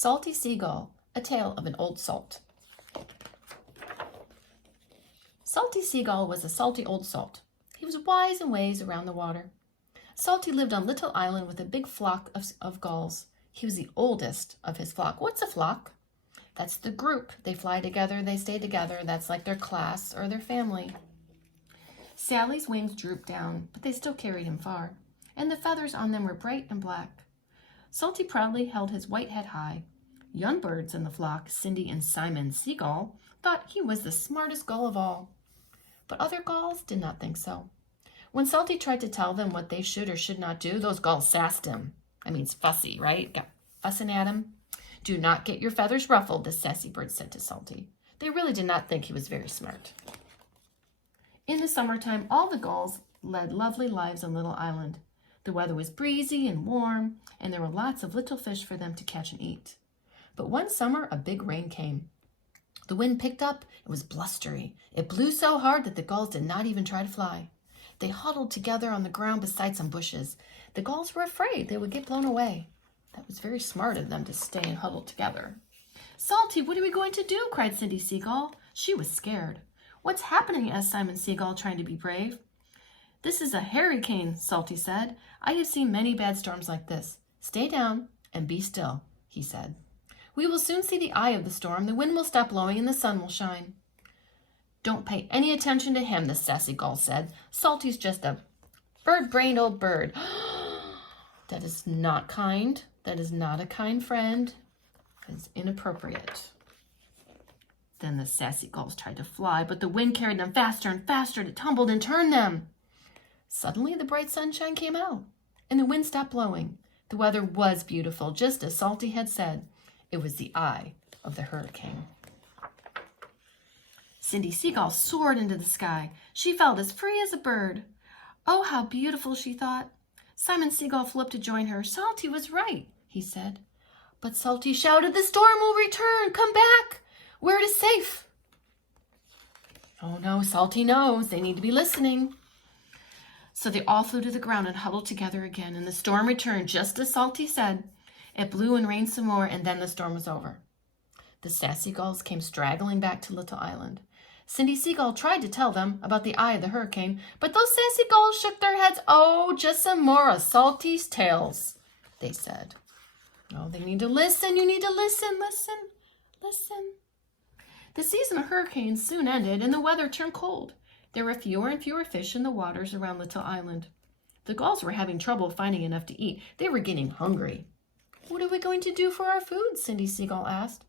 Salty Seagull, A Tale of an Old Salt. Salty Seagull was a salty old salt. He was wise in ways around the water. Salty lived on a little island with a big flock of gulls. He was the oldest of his flock. What's a flock? That's the group. They fly together, they stay together. That's like their class or their family. Sally's wings drooped down, but they still carried him far, and the feathers on them were bright and black. Salty proudly held his white head high. Young birds in the flock, Cindy and Simon Seagull, thought he was the smartest gull of all. But other gulls did not think so. When Salty tried to tell them what they should or should not do, those gulls sassed him. That means fussy, right? Got fussing at him. Do not get your feathers ruffled, the sassy bird said to Salty. They really did not think he was very smart. In the summertime, all the gulls led lovely lives on Little Island. The weather was breezy and warm, and there were lots of little fish for them to catch and eat. But one summer, a big rain came. The wind picked up. It was blustery. It blew so hard that the gulls did not even try to fly. They huddled together on the ground beside some bushes. The gulls were afraid they would get blown away. That was very smart of them to stay and huddle together. Salty, what are we going to do? Cried Cindy Seagull. She was scared. What's happening? Asked Simon Seagull, trying to be brave. This is a hurricane, Salty said. I have seen many bad storms like this. Stay down and be still, he said. We will soon see the eye of the storm. The wind will stop blowing and the sun will shine. Don't pay any attention to him, the sassy gull said. Salty's just a bird-brained old bird. That is not kind. That is not a kind friend. That is inappropriate. Then the sassy gulls tried to fly, but the wind carried them faster and faster. It tumbled and turned them. Suddenly, the bright sunshine came out, and the wind stopped blowing. The weather was beautiful, just as Salty had said. It was the eye of the hurricane. Cindy Seagull soared into the sky. She felt as free as a bird. Oh, how beautiful, she thought. Simon Seagull flew up to join her. Salty was right, he said. But Salty shouted, the storm will return. Come back where it is safe. Oh no, Salty knows. They need to be listening. So they all flew to the ground and huddled together again, and the storm returned just as Salty said. It blew and rained some more, and then the storm was over. The sassy gulls came straggling back to Little Island. Cindy Seagull tried to tell them about the eye of the hurricane, but those sassy gulls shook their heads. Oh, just some more of Salty's tales, they said. Oh, they need to listen. You need to listen, listen, listen. The season of hurricanes soon ended, and the weather turned cold. There were fewer and fewer fish in the waters around Little Island. The gulls were having trouble finding enough to eat. They were getting hungry. What are we going to do for our food? Cindy Seagull asked.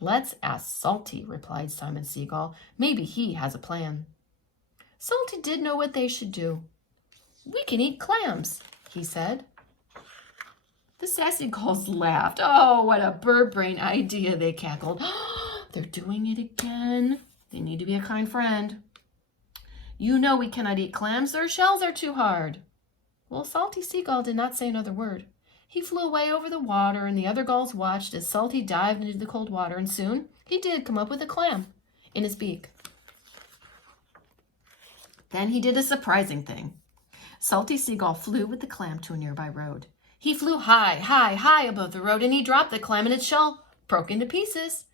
Let's ask Salty, replied Simon Seagull. Maybe he has a plan. Salty did know what they should do. We can eat clams, he said. The sassy gulls laughed. Oh, what a bird brain idea, they cackled. They're doing it again. They need to be a kind friend. You know we cannot eat clams. Their shells are too hard. Well, Salty Seagull did not say another word. He flew away over the water, and the other gulls watched as Salty dived into the cold water, and soon he did come up with a clam in his beak. Then he did a surprising thing. Salty Seagull flew with the clam to a nearby road. He flew high, high, high above the road, and he dropped the clam, and its shell broke into pieces.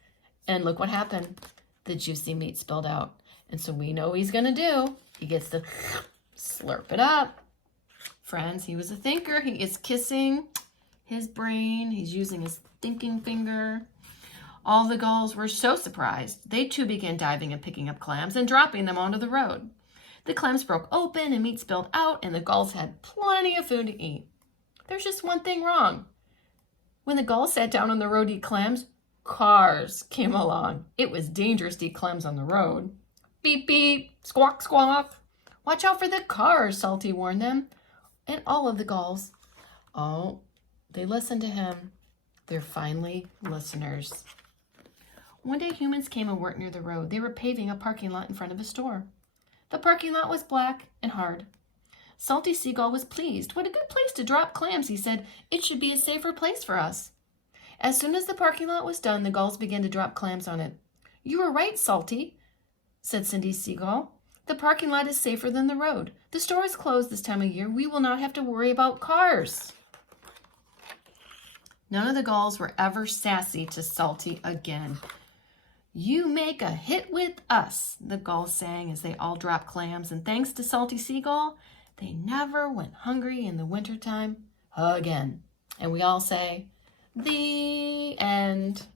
And look what happened. The juicy meat spilled out. And so we know what he's going to do. He gets to slurp it up. Friends, he was a thinker. He is kissing his brain. He's using his thinking finger. All the gulls were so surprised. They too began diving and picking up clams and dropping them onto the road. The clams broke open and meat spilled out, and the gulls had plenty of food to eat. There's just one thing wrong. When the gulls sat down on the road to eat clams, cars came along. It was dangerous to eat clams on the road. Beep, beep, squawk, squawk. Watch out for the cars, Salty warned them. And all of the gulls, oh, they listened to him. They're finally listeners. One day humans came and worked near the road. They were paving a parking lot in front of a store. The parking lot was black and hard. Salty Seagull was pleased. What a good place to drop clams, he said. It should be a safer place for us. As soon as the parking lot was done, the gulls began to drop clams on it. You were right, Salty, said Cindy Seagull. The parking lot is safer than the road. The store is closed this time of year. We will not have to worry about cars. None of the gulls were ever sassy to Salty again. "You make a hit with us," the gulls sang as they all dropped clams, and thanks to Salty Seagull, they never went hungry in the wintertime again. And we all say, the end.